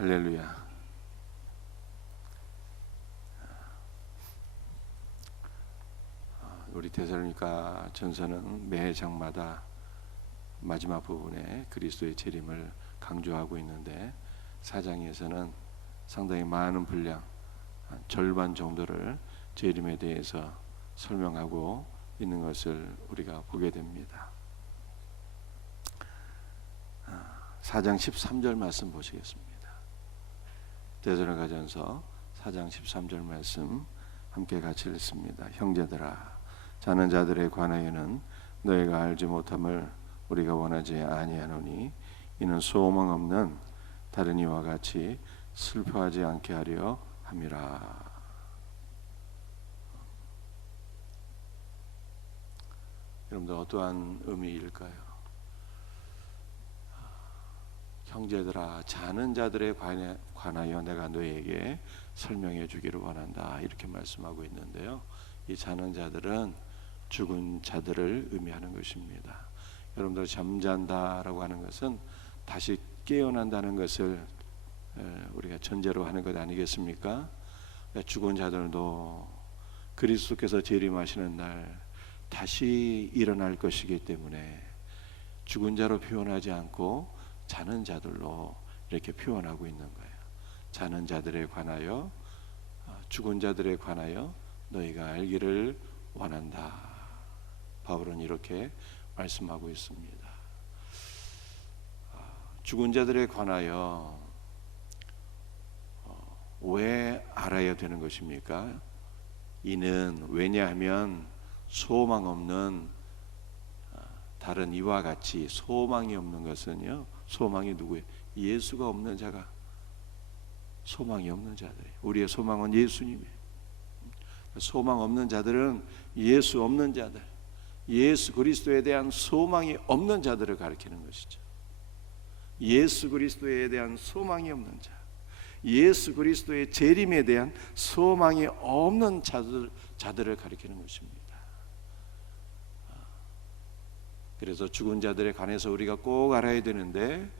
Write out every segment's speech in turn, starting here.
할렐루야. 우리 데살로니가 전서는 매 장마다 마지막 부분에 그리스도의 재림을 강조하고 있는데 4장에서는 상당히 많은 분량, 한 절반 정도를 재림에 대해서 설명하고 있는 것을 우리가 보게 됩니다. 4장 13절 말씀 보시겠습니다. 데살로니가전서 4장 13절 말씀 함께 같이 읽습니다. 형제들아, 자는 자들에 관하여는 너희가 알지 못함을 우리가 원하지 아니하노니 이는 소망 없는 다른 이와 같이 슬퍼하지 않게 하려 함이라. 여러분들 어떠한 의미일까요? 형제들아, 자는 자들에 관하여 내가 너희에게 설명해 주기를 원한다, 이렇게 말씀하고 있는데요. 이 자는 자들은 죽은 자들을 의미하는 것입니다. 여러분들 잠잔다라고 하는 것은 다시 깨어난다는 것을 우리가 전제로 하는 것 아니겠습니까? 죽은 자들도 그리스도께서 재림하시는 날 다시 일어날 것이기 때문에 죽은 자로 표현하지 않고 자는 자들로 이렇게 표현하고 있는 거예요. 자는 자들에 관하여, 죽은 자들에 관하여 너희가 알기를 원한다. 바울은 이렇게 말씀하고 있습니다. 죽은 자들에 관하여 왜 알아야 되는 것입니까? 이는 왜냐하면 소망 없는 다른 이와 같이, 소망이 없는 것은요, 소망이 누구예요? 예수가 없는 자가 소망이 없는 자들이에요. 우리의 소망은 예수님이에요. 소망 없는 자들은 예수 없는 자들, 예수 그리스도에 대한 소망이 없는 자들을 가리키는 것이죠. 예수 그리스도에 대한 소망이 없는 자, 예수 그리스도의 재림에 대한 소망이 없는 자들을 가리키는 것입니다. 그래서 죽은 자들에 관해서 우리가 꼭 알아야 되는데,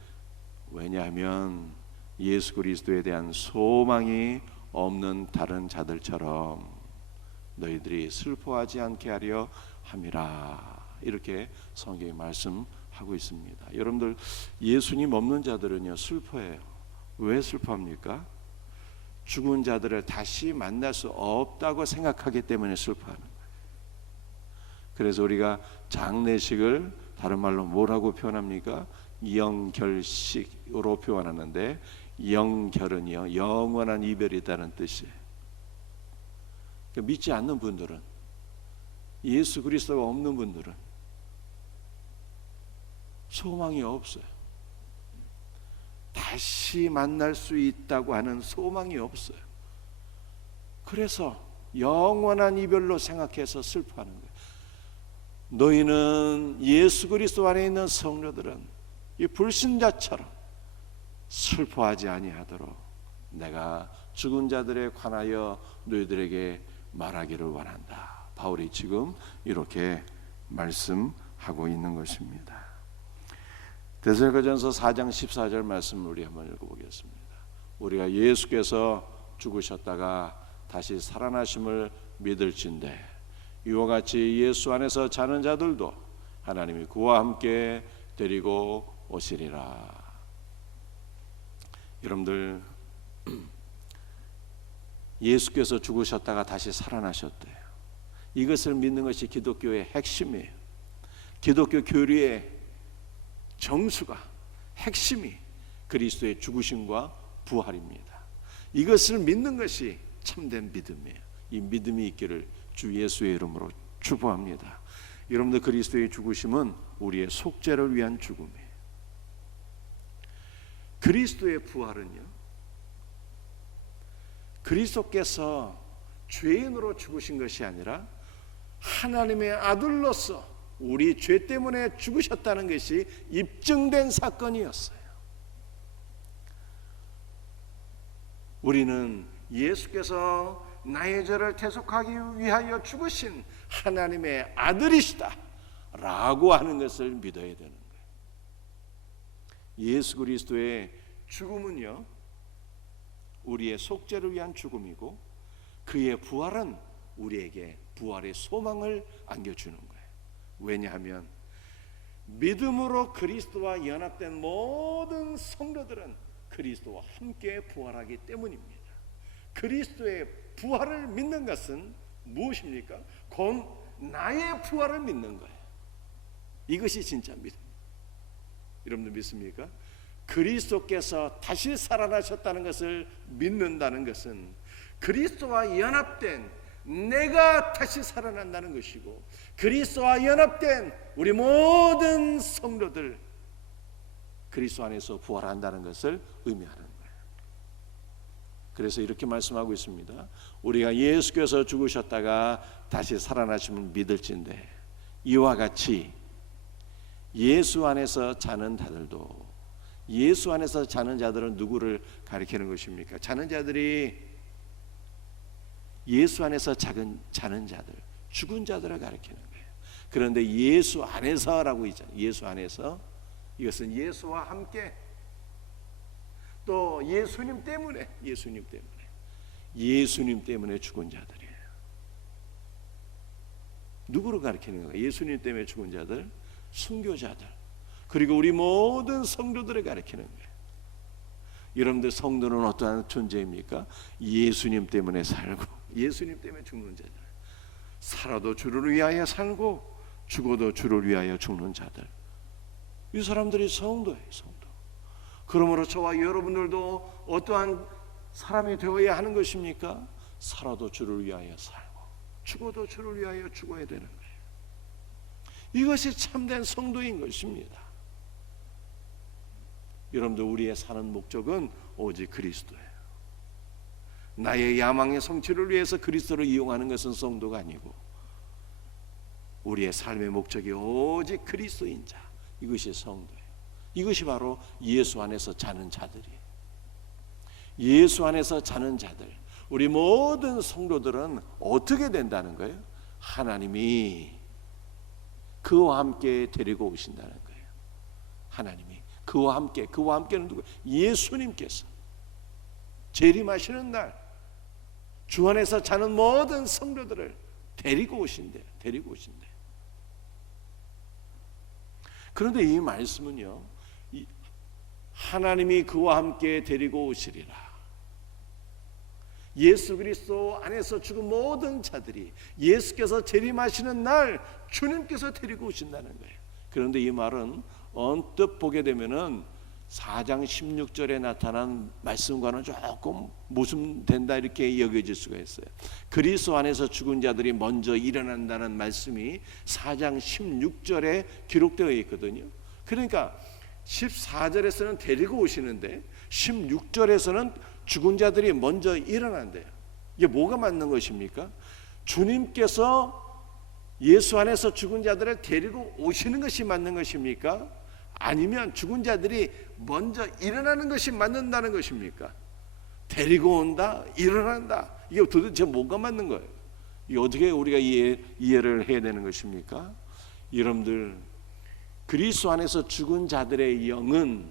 왜냐하면 예수 그리스도에 대한 소망이 없는 다른 자들처럼 너희들이 슬퍼하지 않게 하려 함이라, 이렇게 성경이 말씀하고 있습니다. 여러분들, 예수님 없는 자들은요 슬퍼해요. 왜 슬퍼합니까? 죽은 자들을 다시 만날 수 없다고 생각하기 때문에 슬퍼하는 거예요. 그래서 우리가 장례식을 다른 말로 뭐라고 표현합니까? 영결식으로 표현하는데, 영결은요 영원한 이별이라는 뜻이에요. 그러니까 믿지 않는 분들은, 예수 그리스도가 없는 분들은 소망이 없어요. 다시 만날 수 있다고 하는 소망이 없어요. 그래서 영원한 이별로 생각해서 슬퍼하는 거예요. 너희는, 예수 그리스도 안에 있는 성도들은 이 불신자처럼 슬퍼하지 아니하도록 내가 죽은 자들에 관하여 너희들에게 말하기를 원한다. 바울이 지금 이렇게 말씀하고 있는 것입니다. 데살로니가전서 4장 14절 말씀을 우리 한번 읽어보겠습니다. 우리가 예수께서 죽으셨다가 다시 살아나심을 믿을진대 이와 같이 예수 안에서 자는 자들도 하나님이 그와 함께 데리고 오시리라. 여러분들, 예수께서 죽으셨다가 다시 살아나셨대요. 이것을 믿는 것이 기독교의 핵심이에요. 기독교 교리의 정수가, 핵심이 그리스도의 죽으심과 부활입니다. 이것을 믿는 것이 참된 믿음이에요. 이 믿음이 있기를 주 예수의 이름으로 축복합니다. 여러분들, 그리스도의 죽으심은 우리의 속죄를 위한 죽음이에요. 그리스도의 부활은요, 그리스도께서 죄인으로 죽으신 것이 아니라 하나님의 아들로서 우리 죄 때문에 죽으셨다는 것이 입증된 사건이었어요. 우리는 예수께서 나의 죄를 대속하기 위하여 죽으신 하나님의 아들이시다 라고 하는 것을 믿어야 되는 거예요. 예수 그리스도의 죽음은요, 우리의 속죄를 위한 죽음이고 그의 부활은 우리에게 부활의 소망을 안겨주는 거예요. 왜냐하면 믿음으로 그리스도와 연합된 모든 성도들은 그리스도와 함께 부활하기 때문입니다. 그리스도의 부활을 믿는 것은 무엇입니까? 곧 나의 부활을 믿는 거예요. 이것이 진짜 믿음. 여러분들 믿습니까? 그리스도께서 다시 살아나셨다는 것을 믿는다는 것은 그리스도와 연합된 내가 다시 살아난다는 것이고 그리스도와 연합된 우리 모든 성도들 그리스도 안에서 부활한다는 것을 의미하는 거예요. 그래서 이렇게 말씀하고 있습니다. 우리가 예수께서 죽으셨다가 다시 살아나심을 믿을진대 이와 같이 예수 안에서 자는 자들도, 예수 안에서 자는 자들은 누구를 가리키는 것입니까? 자는 자들이 예수 안에서 자는 자들, 죽은 자들을 가리키는 거예요. 그런데 예수 안에서라고 있잖아요. 예수 안에서, 이것은 예수와 함께 또 예수님 때문에 죽은 자들이에요. 누구를 가리키는 거예요? 예수님 때문에 죽은 자들, 순교자들, 그리고 우리 모든 성도들을 가리키는 거예요. 여러분들 성도는 어떠한 존재입니까? 예수님 때문에 살고 예수님 때문에 죽는 자들, 살아도 주를 위하여 살고 죽어도 주를 위하여 죽는 자들, 이 사람들이 성도예요. 성도. 그러므로 저와 여러분들도 어떠한 사람이 되어야 하는 것입니까? 살아도 주를 위하여 살고 죽어도 주를 위하여 죽어야 되는 거예요. 이것이 참된 성도인 것입니다. 여러분들, 우리의 사는 목적은 오직 그리스도예요. 나의 야망의 성취를 위해서 그리스도를 이용하는 것은 성도가 아니고 우리의 삶의 목적이 오직 그리스도인 자, 이것이 성도예요. 이것이 바로 예수 안에서 자는 자들이에요. 예수 안에서 자는 자들, 우리 모든 성도들은 어떻게 된다는 거예요? 하나님이 그와 함께 데리고 오신다는 거예요. 하나님이 그와 함께는 누구? 예수님께서 재림하시는 날 주 안에서 자는 모든 성도들을 데리고 오신대요. 그런데 이 말씀은요, 하나님이 그와 함께 데리고 오시리라, 예수 그리스도 안에서 죽은 모든 자들이 예수께서 재림하시는 날 주님께서 데리고 오신다는 거예요. 그런데 이 말은 언뜻 보게 되면은 4장 16절에 나타난 말씀과는 조금 모순된다 이렇게 여겨질 수가 있어요. 그리스도 안에서 죽은 자들이 먼저 일어난다는 말씀이 4장 16절에 기록되어 있거든요. 그러니까 14절에서는 데리고 오시는데 16절에서는 죽은 자들이 먼저 일어난대요. 이게 뭐가 맞는 것입니까? 주님께서 예수 안에서 죽은 자들을 데리고 오시는 것이 맞는 것입니까? 아니면 죽은 자들이 먼저 일어나는 것이 맞는다는 것입니까? 데리고 온다, 일어난다, 이게 도대체 뭐가 맞는 거예요? 이게 어떻게 우리가 이해를 해야 되는 것입니까? 여러분들, 그리스도 안에서 죽은 자들의 영은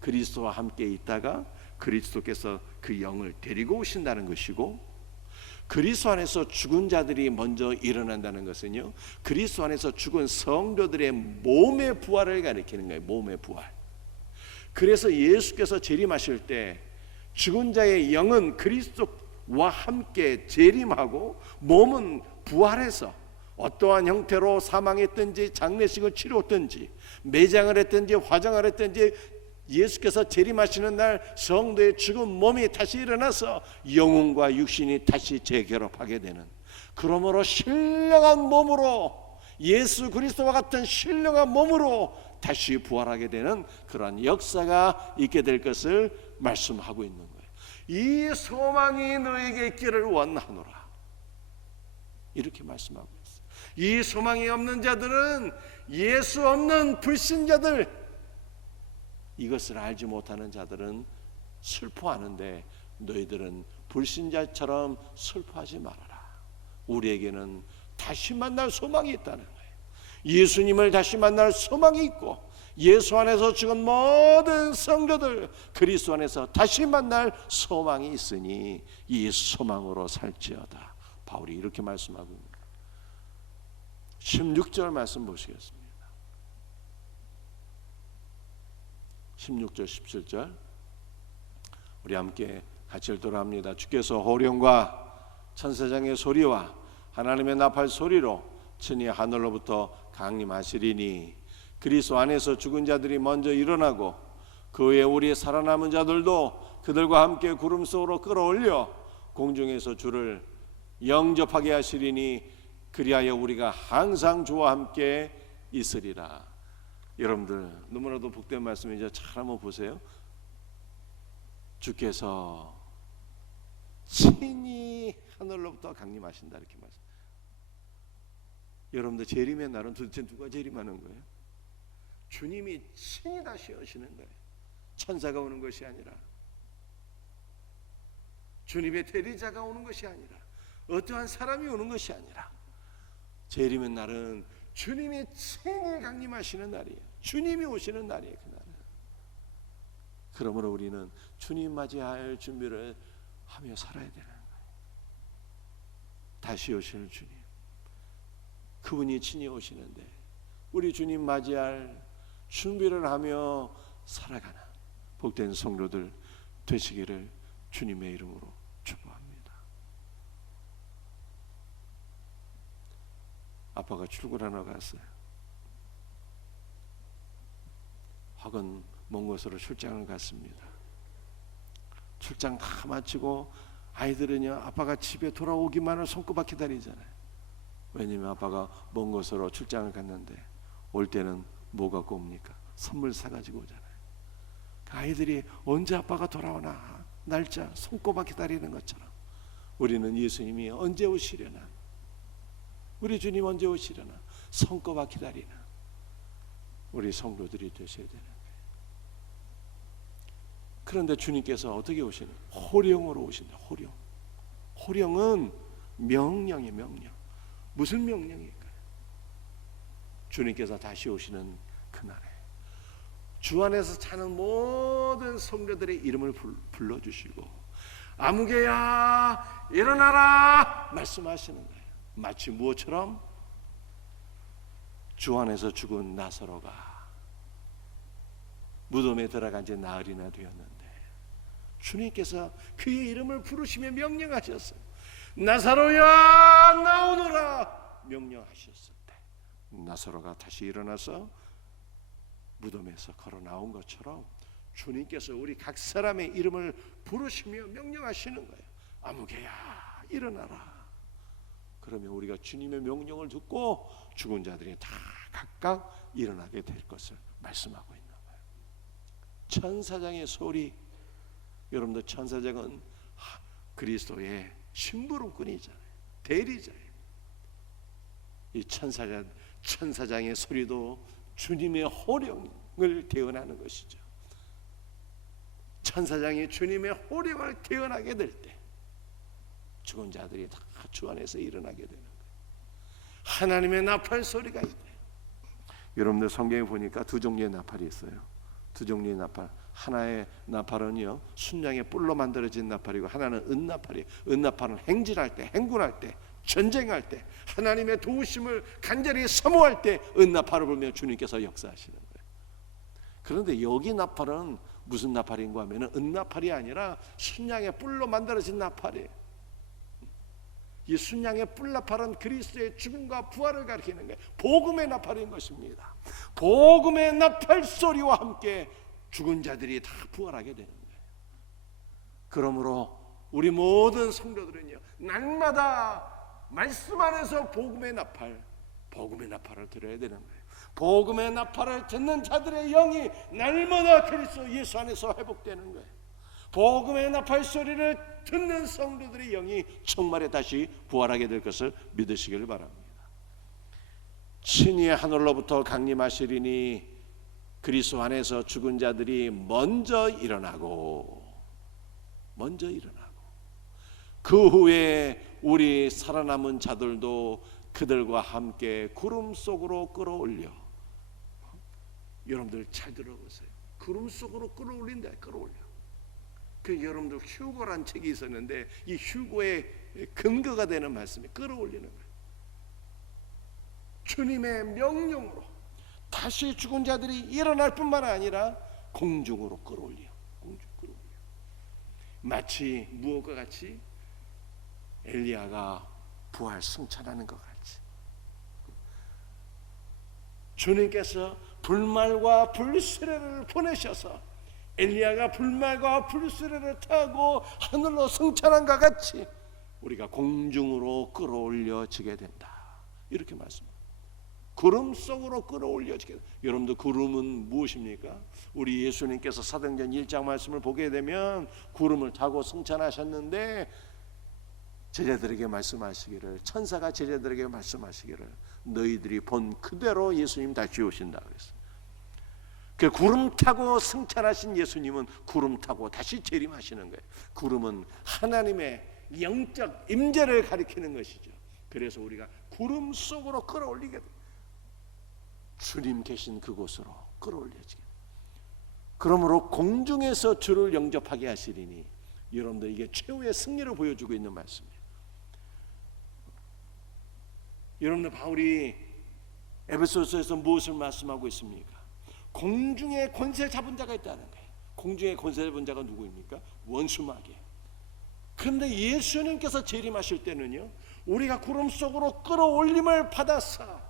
그리스도와 함께 있다가 그리스도께서 그 영을 데리고 오신다는 것이고, 그리스도 안에서 죽은 자들이 먼저 일어난다는 것은요, 그리스도 안에서 죽은 성도들의 몸의 부활을 가리키는 거예요. 몸의 부활. 그래서 예수께서 재림하실 때 죽은 자의 영은 그리스도와 함께 재림하고 몸은 부활해서 어떠한 형태로 사망했든지 장례식을 치렀든지 매장을 했든지 화장을 했든지 예수께서 재림하시는 날 성도의 죽은 몸이 다시 일어나서 영혼과 육신이 다시 재결합하게 되는, 그러므로 신령한 몸으로, 예수 그리스도와 같은 신령한 몸으로 다시 부활하게 되는 그러한 역사가 있게 될 것을 말씀하고 있는 거예요. 이 소망이 너에게 있기를 원하노라, 이렇게 말씀하고 있어요. 이 소망이 없는 자들은 예수 없는 불신자들, 이것을 알지 못하는 자들은 슬퍼하는데 너희들은 불신자처럼 슬퍼하지 말아라. 우리에게는 다시 만날 소망이 있다는 거예요. 예수님을 다시 만날 소망이 있고 예수 안에서 죽은 모든 성도들 그리스도 안에서 다시 만날 소망이 있으니 이 소망으로 살지어다. 바울이 이렇게 말씀하고 있습니다. 16절 말씀 보시겠습니다. 16절 17절 우리 함께 같이 읽도록합니다. 주께서 호령과 천사장의 소리와 하나님의 나팔 소리로 친히 하늘로부터 강림하시리니 그리스도 안에서 죽은 자들이 먼저 일어나고 그 후에 우리 살아남은 자들도 그들과 함께 구름 속으로 끌어올려 공중에서 주를 영접하게 하시리니 그리하여 우리가 항상 주와 함께 있으리라. 여러분들 너무나도 복된 말씀이죠. 잘 한번 보세요. 주께서 친히 하늘로부터 강림하신다 이렇게 말씀. 여러분들 재림의 날은 도대체 누가 재림하는 거예요? 주님이 친히 다시 오시는 거예요. 천사가 오는 것이 아니라, 주님의 대리자가 오는 것이 아니라, 어떠한 사람이 오는 것이 아니라, 재림의 날은 주님이 친히 강림하시는 날이에요. 주님이 오시는 날이에요. 그날은. 그러므로 우리는 주님 맞이할 준비를 하며 살아야 되는 거예요. 다시 오실 주님, 그분이 친히 오시는데 우리 주님 맞이할 준비를 하며 살아가는 복된 성도들 되시기를 주님의 이름으로 축복합니다. 아빠가 출근하러 갔어요. 학원 먼 곳으로 출장을 갔습니다. 출장 다 마치고 아이들은요, 아빠가 집에 돌아오기만을 손꼽아 기다리잖아요. 왜냐면 아빠가 먼 곳으로 출장을 갔는데 올 때는 뭐 갖고 옵니까? 선물 사가지고 오잖아요. 아이들이 언제 아빠가 돌아오나 날짜 손꼽아 기다리는 것처럼 우리는 예수님이 언제 오시려나, 우리 주님 언제 오시려나 손꼽아 기다리는 우리 성도들이 되셔야 되는 거예요. 그런데 주님께서 어떻게 오시는? 호령으로 오신다. 호령. 호령은 명령이에요. 명령. 무슨 명령일까요? 주님께서 다시 오시는 그날에 주 안에서 사는 모든 성도들의 이름을 불러주시고 아무개야 일어나라 말씀하시는 거예요. 마치 무엇처럼? 주 안에서 죽은 나사로가 무덤에 들어간 지 나흘이나 되었는데 주님께서 그의 이름을 부르시며 명령하셨어요. 나사로야 나오너라 명령하셨을 때 나사로가 다시 일어나서 무덤에서 걸어 나온 것처럼 주님께서 우리 각 사람의 이름을 부르시며 명령하시는 거예요. 아무개야 일어나라. 그러면 우리가 주님의 명령을 듣고 죽은 자들이 다 각각 일어나게 될 것을 말씀하고 있는 거예요. 천사장의 소리, 여러분들 천사장은 그리스도의 심부름꾼이잖아요. 대리자예요. 이 천사장의 소리도 주님의 호령을 대언하는 것이죠. 천사장이 주님의 호령을 대언하게 될 때 죽은 자들이 다 주 안에서 일어나게 되는 거예요. 하나님의 나팔 소리가 있대요. 여러분들 성경에 보니까 두 종류의 나팔이 있어요. 두 종류의 나팔. 하나의 나팔은요 순양의 뿔로 만들어진 나팔이고 하나는 은나팔이에요. 은나팔은 행진할 때, 행군할 때, 전쟁할 때, 하나님의 도우심을 간절히 사모할 때 은나팔을 불며 주님께서 역사하시는 거예요. 그런데 여기 나팔은 무슨 나팔인가 하면 은나팔이 아니라 순양의 뿔로 만들어진 나팔이에요. 이 순양의 뿔나팔은 그리스도의 죽음과 부활을 가리키는 거예요. 복음의 나팔인 것입니다. 복음의 나팔 소리와 함께 죽은 자들이 다 부활하게 되는 거예요. 그러므로 우리 모든 성도들은요 날마다 말씀 안에서 복음의 나팔을 들어야 되는 거예요. 복음의 나팔을 듣는 자들의 영이 날마다 그리스도 예수 안에서 회복되는 거예요. 복음의 나팔 소리를 듣는 성도들의 영이 정말에 다시 부활하게 될 것을 믿으시길 바랍니다. 친히 하늘로부터 강림하시리니 그리스도 안에서 죽은 자들이 먼저 일어나고 그 후에 우리 살아남은 자들도 그들과 함께 구름 속으로 끌어올려 여러분들 잘 들어보세요. 구름 속으로 끌어올린다. 끌어올려. 그 여러분들 휴거란 책이 있었는데 이 휴거의 근거가 되는 말씀이 끌어올리는 거예요. 주님의 명령으로 다시 죽은 자들이 일어날 뿐만 아니라 공중으로 끌어올려. 공중 끌어올려. 마치 무엇과 같이 엘리야가 부활 승천하는 것 같이 주님께서 불말과 불수레를 보내셔서 엘리야가 불말과 불수레를 타고 하늘로 승천한 것 같이 우리가 공중으로 끌어올려지게 된다. 이렇게 말씀합니다. 구름 속으로 끌어올려지게 된다. 여러분들 구름은 무엇입니까? 우리 예수님께서 사도행전 1장 말씀을 보게 되면 구름을 타고 승천하셨는데 제자들에게 말씀하시기를, 천사가 제자들에게 말씀하시기를 너희들이 본 그대로 예수님 다시 오신다 그랬어요. 그 구름 타고 승천하신 예수님은 구름 타고 다시 재림하시는 거예요. 구름은 하나님의 영적 임재를 가리키는 것이죠. 그래서 우리가 구름 속으로 끌어올리게 돼요. 주님 계신 그곳으로 끌어올려지게 돼요. 그러므로 공중에서 주를 영접하게 하시리니 여러분들 이게 최후의 승리를 보여주고 있는 말씀이에요. 여러분들 바울이 에베소서에서 무엇을 말씀하고 있습니까? 공중에 권세 잡은 자가 있다는 거예요. 공중에 권세 잡은 자가 누구입니까? 원수마귀. 그런데 예수님께서 재림하실 때는요, 우리가 구름 속으로 끌어올림을 받아서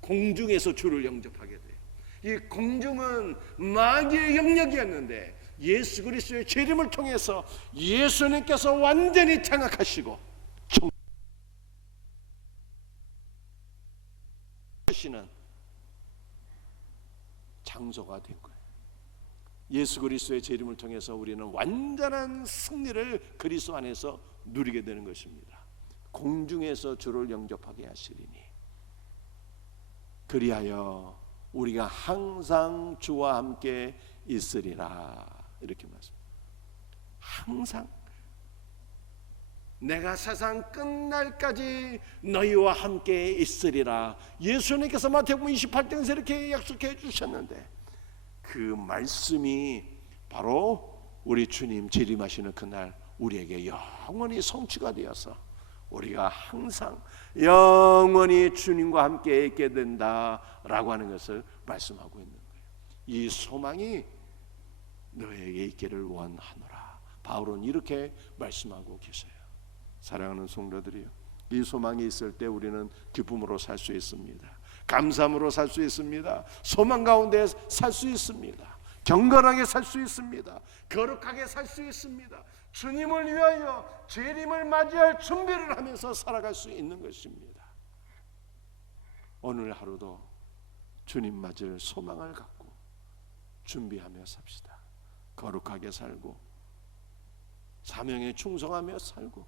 공중에서 주를 영접하게 돼요. 이 공중은 마귀의 영역이었는데 예수 그리스도의 재림을 통해서 예수님께서 완전히 장악하시고 하시는 장소가 된 거예요. 예수 그리스도의 재림을 통해서 우리는 완전한 승리를 그리스도 안에서 누리게 되는 것입니다. 공중에서 주를 영접하게 하시리니 그리하여 우리가 항상 주와 함께 있으리라. 이렇게 말씀합니다. 항상 내가 세상 끝날까지 너희와 함께 있으리라. 예수님께서 마태복음 28장에서 이렇게 약속해 주셨는데 그 말씀이 바로 우리 주님 재림하시는 그날 우리에게 영원히 성취가 되어서 우리가 항상 영원히 주님과 함께 있게 된다라고 하는 것을 말씀하고 있는 거예요. 이 소망이 너에게 있기를 원하노라. 바울은 이렇게 말씀하고 계세요. 사랑하는 성도들이요, 이 소망이 있을 때 우리는 기쁨으로 살 수 있습니다. 감사함으로 살 수 있습니다. 소망 가운데 살 수 있습니다. 경건하게 살 수 있습니다. 거룩하게 살 수 있습니다. 주님을 위하여 재림을 맞이할 준비를 하면서 살아갈 수 있는 것입니다. 오늘 하루도 주님 맞을 소망을 갖고 준비하며 삽시다. 거룩하게 살고 사명에 충성하며 살고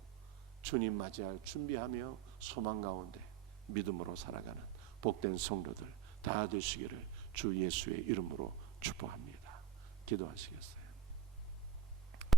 주님 맞이할 준비하며 소망 가운데 믿음으로 살아가는 복된 성도들 다 되시기를 주 예수의 이름으로 축복합니다. 기도하시겠어요?